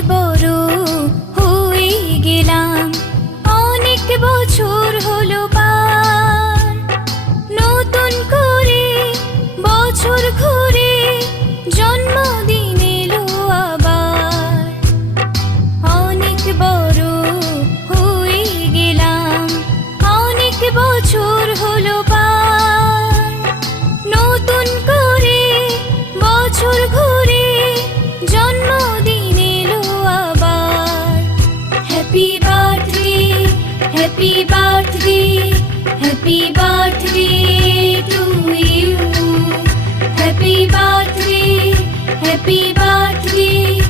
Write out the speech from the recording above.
বড় হয়ে গেলাম, অনেক বছর হলো পার। নতুন করে বছর ঘুরে জন্মদিন এলো আবার। অনেক বড় হয়ে গেলাম, অনেক বছর হলো পার। নতুন করে বছর ঘুরে জন্মদিন এলো আবার। Happy birthday, happy birthday, happy birthday to you. Happy birthday, happy birthday,